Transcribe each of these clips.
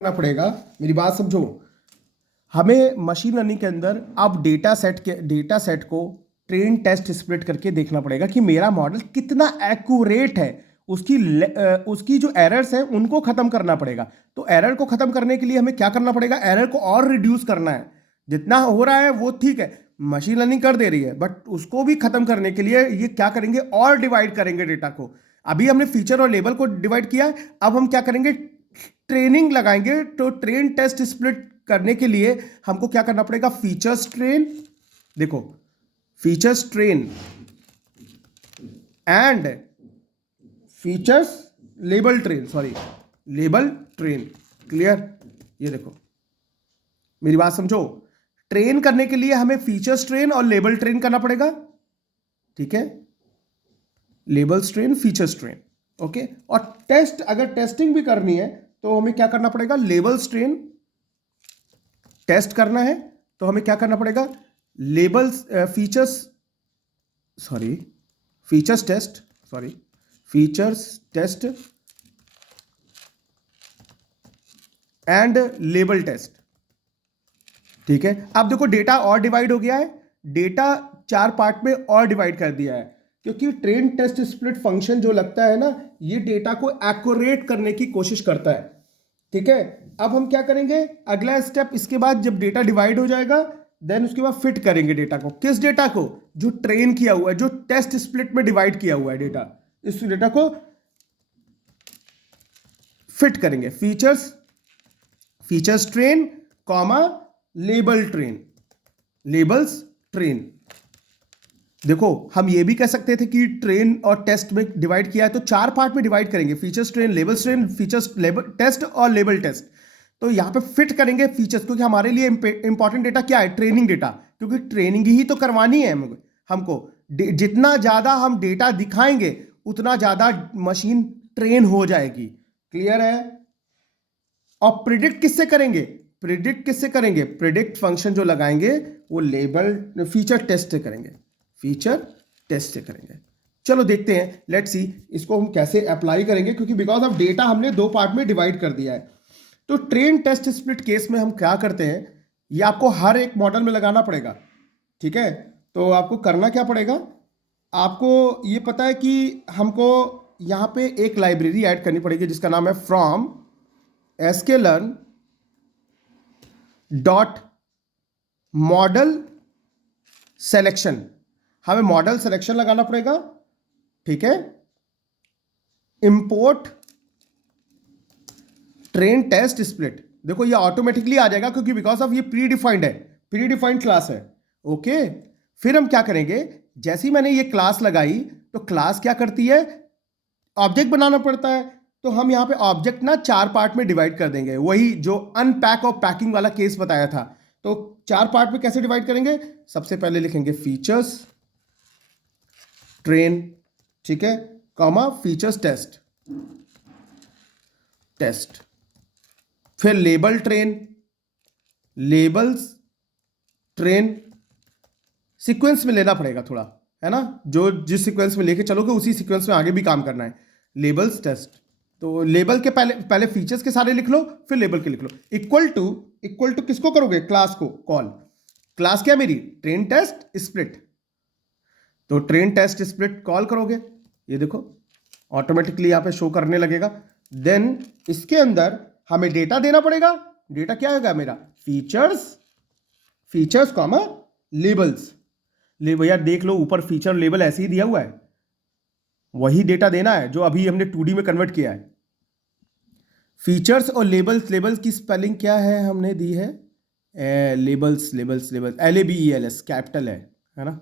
करना पड़ेगा। मेरी बात समझो। हमें मशीन लर्निंग के अंदर अब डेटा सेट को ट्रेन टेस्ट स्प्लिट करके देखना पड़ेगा कि मेरा मॉडल कितना एक्यूरेट है। उसकी जो एरर्स हैं उनको खत्म करना पड़ेगा। तो एरर को खत्म करने के लिए हमें क्या करना पड़ेगा? एरर को और रिड्यूस करना है। जितना हो रहा है वो ठीक है, मशीन लर्निंग कर दे रही है, बट उसको भी खत्म करने के लिए ये क्या करेंगे? और डिवाइड करेंगे डेटा को। अभी हमने फीचर और लेबल को डिवाइड किया, अब हम क्या करेंगे? ट्रेनिंग लगाएंगे। तो ट्रेन टेस्ट स्प्लिट करने के लिए हमको क्या करना पड़ेगा? फीचर्स ट्रेन, देखो, features train and features label train, sorry, label train. Clear? ये देखो, मेरी बात समझो। ट्रेन करने के लिए हमें फीचर्स ट्रेन और लेबल ट्रेन करना पड़ेगा, ठीक है? Labels train, features train, okay. और टेस्ट, अगर टेस्टिंग भी करनी है तो हमें क्या करना पड़ेगा? Labels train. टेस्ट करना है तो हमें क्या करना पड़ेगा? Labels features, sorry, features test, sorry, features test and label test, ठीक है। अब देखो डेटा और डिवाइड हो गया है। डेटा 4 पार्ट में और डिवाइड कर दिया है, क्योंकि ट्रेन टेस्ट स्प्लिट फंक्शन जो लगता है ना, ये डेटा को एक्यूरेट करने की कोशिश करता है, ठीक है। अब हम क्या करेंगे? अगला स्टेप, इसके बाद जब डेटा डिवाइड हो जाएगा, देन उसके बाद फिट करेंगे डेटा को। किस डेटा को? जो ट्रेन किया हुआ है, जो टेस्ट स्प्लिट में डिवाइड किया हुआ है डेटा, इस डेटा को फिट करेंगे। Features train comma label train, labels train. देखो, हम ये भी कह सकते थे कि ट्रेन और टेस्ट में डिवाइड किया है तो 4 पार्ट में डिवाइड करेंगे। Features train, labels train, features label test और लेबल टेस्ट। तो यहां पे फिट करेंगे फीचर्स, क्योंकि हमारे लिए इंपॉर्टेंट डेटा क्या है? ट्रेनिंग डेटा, क्योंकि ट्रेनिंग ही तो करवानी है हमको। जितना ज्यादा हम डेटा दिखाएंगे उतना ज्यादा मशीन ट्रेन हो जाएगी। क्लियर है? और प्रिडिक्ट किससे करेंगे? प्रिडिक्ट फंक्शन जो लगाएंगे वो लेबल फीचर टेस्ट से करेंगे, फीचर टेस्ट से करेंगे। चलो देखते हैं, लेट्स सी इसको हम कैसे अप्लाई करेंगे, क्योंकि बिकॉज ऑफ डेटा हमने 2 पार्ट में डिवाइड कर दिया है। तो ट्रेन टेस्ट स्प्लिट केस में हम क्या करते हैं, ये आपको हर एक मॉडल में लगाना पड़ेगा, ठीक है। तो आपको करना क्या पड़ेगा? आपको ये पता है कि हमको यहां पे एक लाइब्रेरी ऐड करनी पड़ेगी जिसका नाम है from sklearn dot model selection. हमें मॉडल सेलेक्शन लगाना पड़ेगा, ठीक है। इंपोर्ट ट्रेन टेस्ट स्प्लिट, देखो ये ऑटोमेटिकली आ जाएगा, क्योंकि बिकॉज ऑफ ये प्री डिफाइंड है, प्री डिफाइंड क्लास है, ओके। फिर हम क्या करेंगे? जैसे ही मैंने ये क्लास लगाई तो क्लास क्या करती है? ऑब्जेक्ट बनाना पड़ता है। तो हम यहां पे ऑब्जेक्ट ना 4 पार्ट में डिवाइड कर देंगे, वही जो अनपैक और पैकिंग वाला केस बताया था। तो 4 पार्ट में कैसे डिवाइड करेंगे? सबसे पहले लिखेंगे फीचर्स ट्रेन, ठीक है, कॉमा फीचर्स टेस्ट, टेस्ट। फिर label train, labels train. Sequence में लेना पड़ेगा थोड़ा, है ना, जो जिस सीक्वेंस में लेके चलोगे उसी सीक्वेंस में आगे भी काम करना है। लेबल्स टेस्ट, तो लेबल के पहले पहले फीचर्स के सारे लिख लो, फिर लेबल के लिख लो। इक्वल टू किसको करोगे? क्लास को कॉल। क्लास क्या मेरी? Train test split. तो ट्रेन टेस्ट स्प्लिट कॉल करोगे, ये देखो ऑटोमेटिकली यहां पे शो करने लगेगा। देन इसके अंदर हमें डेटा देना पड़ेगा। डेटा क्या होगा मेरा? Features comma labels. ले भैया देख लो, ऊपर फीचर लेबल ऐसे ही दिया हुआ है, वही डेटा देना है जो अभी हमने 2D में कन्वर्ट किया है। फीचर्स और लेबल्स की स्पेलिंग क्या है? हमने दी है लेबल्स LABELS, कैपिटल है ना।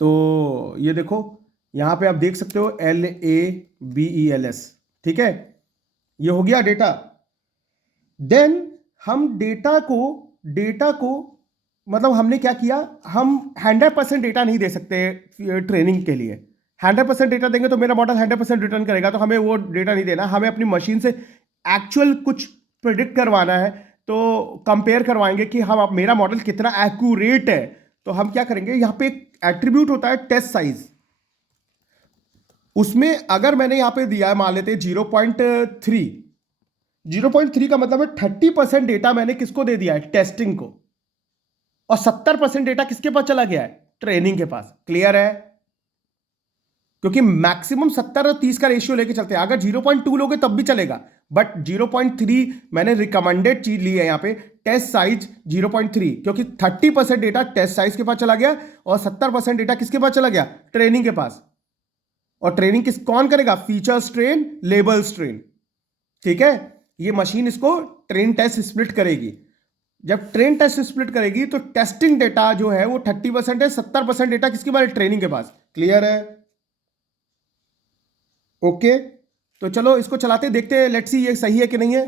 तो ये देखो यहां पे आप देख सकते हो LABELS, ठीक है। ये हो गया डेटा। देन हम डेटा को मतलब हमने क्या किया? हम 100% डेटा नहीं दे सकते ट्रेनिंग के लिए। 100% डेटा देंगे तो मेरा मॉडल 100% रिटर्न करेगा, तो हमें वो डेटा नहीं देना। हमें अपनी मशीन से एक्चुअल कुछ प्रिडिक्ट करवाना है, तो कंपेयर करवाएंगे कि हम मेरा मॉडल कितना एक्यूरेट है। तो हम क्या करेंगे? यहां पे एक एट्रीब्यूट होता है टेस्ट साइज, उसमें अगर मैंने यहां पे दिया है मान लेते 0.3, 0.3 का मतलब है 30% डेटा मैंने किसको दे दिया है, टेस्टिंग को, और 70% डेटा किसके पास चला गया है, ट्रेनिंग के पास। क्लियर है? क्योंकि मैक्सिमम 70 और 30 का रेशियो लेके चलते हैं। अगर 0.2 लोगे तब भी चलेगा, बट 0.3 मैंने रिकमेंडेड चीज ली है यहां पे, टेस्ट साइज 0.3, क्योंकि 30% डेटा टेस्ट साइज के पास चला गया और 70% डेटा किसके पास चला गया, ट्रेनिंग के पास। और ट्रेनिंग कौन करेगा, फीचर्स ट्रेन, लेबल्स ट्रेन। ठीक है, ये मशीन इसको ट्रेन टेस्ट स्प्लिट करेगी। जब ट्रेन टेस्ट स्प्लिट करेगी तो टेस्टिंग डेटा जो है वो 30% है, 70% डेटा किसके पास, ट्रेनिंग के पास। क्लियर है? ओके, तो चलो इसको चलाते देखते हैं, लेट्स सी ये सही है कि नहीं है।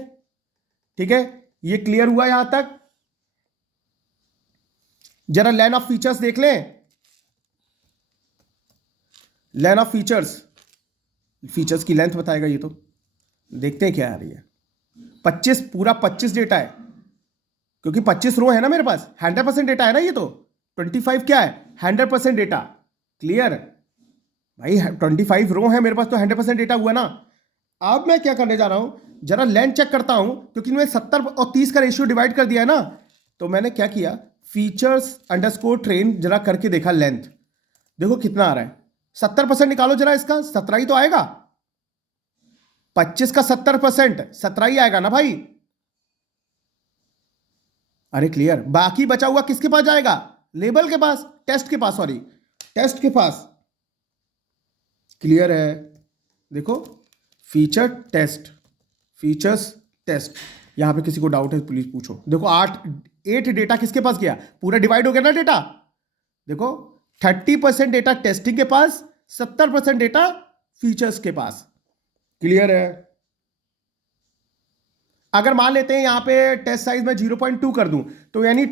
ठीक है, ये क्लियर हुआ यहां तक। जरा लेन ऑफ फीचर्स देख लें। लेन ऑफ फीचर्स, फीचर्स की लेंथ बताएगा ये, तो देखते हैं क्या आ रही है। 25, पूरा 25 डेटा है, क्योंकि 25 रो है ना मेरे पास, 100% डेटा है ना ये तो। 25 क्या है, 100% डेटा। क्लियर भाई, 25 रो है मेरे पास तो 100% डेटा हुआ ना। अब मैं क्या करने जा रहा हूं, जरा लेंथ चेक करता हूं, क्योंकि मैंने 70 और 30 का रेशियो डिवाइड कर दिया है ना। तो मैंने क्या किया, फीचर्स अंडरस्कोर ट्रेन जरा करके देखा लेंथ, देखो कितना आ रहा है। 70% निकालो जरा इसका, 17 ही तो आएगा। 25 का 70%, 17 ही आएगा ना भाई। अरे क्लियर, बाकी बचा हुआ किसके पास जाएगा, लेबल के पास, टेस्ट के पास, सॉरी टेस्ट के पास। क्लियर है? देखो, फीचर टेस्ट, फीचर्स टेस्ट, यहां पे किसी को डाउट है प्लीज पूछो। देखो 8 डेटा किसके पास गया, पूरा डिवाइड हो गया ना डेटा। देखो 30% डेटा टेस्टिंग के पास, 70% डेटा फीचर्स के पास। क्लियर है? अगर मान लेते हैं यहां पे टेस्ट साइज में 0.2 कर दूं, तो यानी